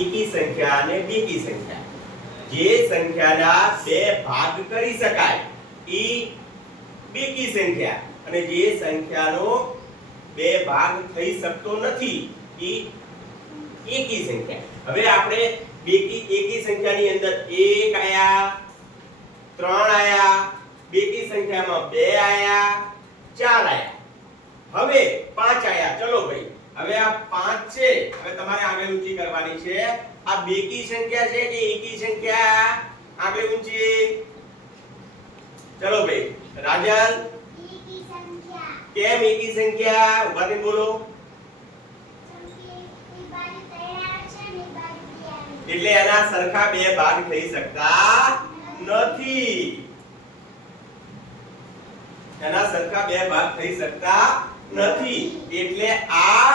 એકી સંખ્યા અને બેકી સંખ્યા. જે સંખ્યાના બે ભાગ કરી શકાય ઈ બેકી સંખ્યા, અને જે સંખ્યાનો બે ભાગ થઈ શકતો નથી ઈ એકી સંખ્યા. હવે આપણે એકી સંખ્યાની અંદર 1 આયા, 3 આયા, બેકી સંખ્યામાં 2 આયા, 4 આયા, હવે 5 આયા. ચલો ભાઈ, હવે આ 5 છે. હવે તમારે આગળ ઊંચી કરવાની છે. આ બેકી સંખ્યા છે કે એકી સંખ્યા? આગળ ઊંચી. ચલો ભાઈ, રાજલ, એકી સંખ્યા. કેમ એકી સંખ્યા? ઉભા થઈને બોલો. એટલે એના સરખા બે ભાગ થઈ શકતા નથી. એના સરખા બે ભાગ થઈ શકતા નથી, એટલે આ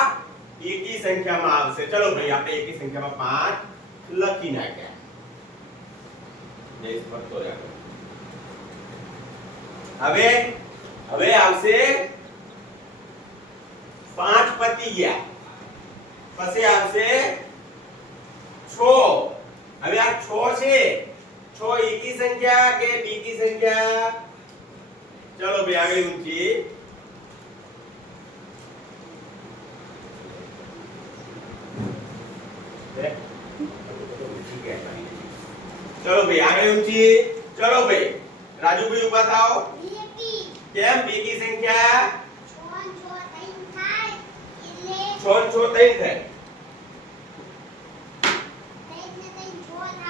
એકી સંખ્યામાં આવશે. ચલો ભાઈ, આપણે એકી સંખ્યામાં 5 લખી નાખ્યા. હવે આવશે 5 પતી ગયા, પછી આવશે 6. હવે આ 6 છે, 6 એકી સંખ્યા કે બેકી સંખ્યા? ચલો ભાઈ, આગળ ઊંચી. ચલો ભાઈ, આગળ ઊંચી. ચલો ભાઈ, રાજુભાઈ ઊભા થાઓ. કેમ બેકી સંખ્યા? 6 6 3 થાય.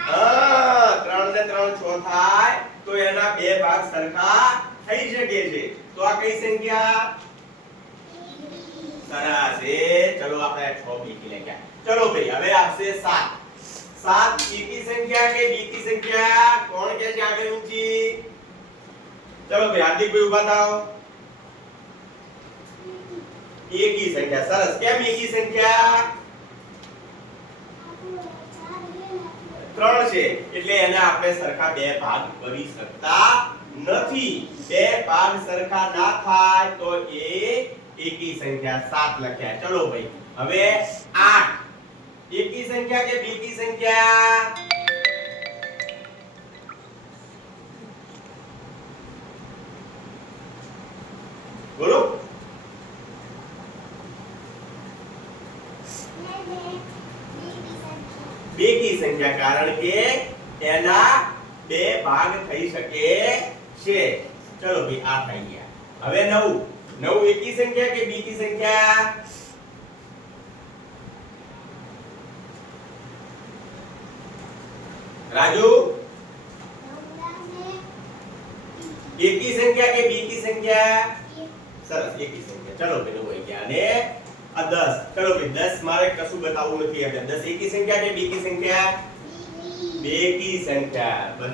હા, 3 ને 3 6 થાય, તો એના બે ભાગ સરખા થઈ શકે છે. તો આ કઈ સંખ્યા? સરસ. ચલો આપણે 6 બેકી લખ્યા. ચલો ભાઈ, હવે આવશે 7. 7 એકી સંખ્યા કે બેકી સંખ્યા? કોણ કહે છે આગળ ઊંચી? ચલો ભાઈ, હાર્દિકભાઈ ઊભા થાઓ. એકી સંખ્યા. સરસ. કેમ એકી સંખ્યા? 3 છે, એટલે એને આપણે સરખા બે ભાગ કરી શકતા નથી. બે ભાગ સરખા ના થાય તો એ એકી સંખ્યા 7 લખ્યા. ચલો ભાઈ, હવે 8 એકી સંખ્યા કે બેકી સંખ્યા? બોલો. બેકી સંખ્યા, કારણ કે એના બે ભાગ થઈ શકે છે. ચલો ભાઈ, આ થઈ ગયા. હવે 9 એકી સંખ્યા કે બેકી સંખ્યા? રાજુ, એકી સંખ્યા કે બેકી સંખ્યા? સરસ, એકી સંખ્યા. ચલો ભાઈ, 9 ગયા. અને આ 10. ચલો ભાઈ, 10 મારે કશું બતાવવું નથી. આપણે 10 એકી સંખ્યા કે બેકી સંખ્યા? બેકી સંખ્યા. બસ.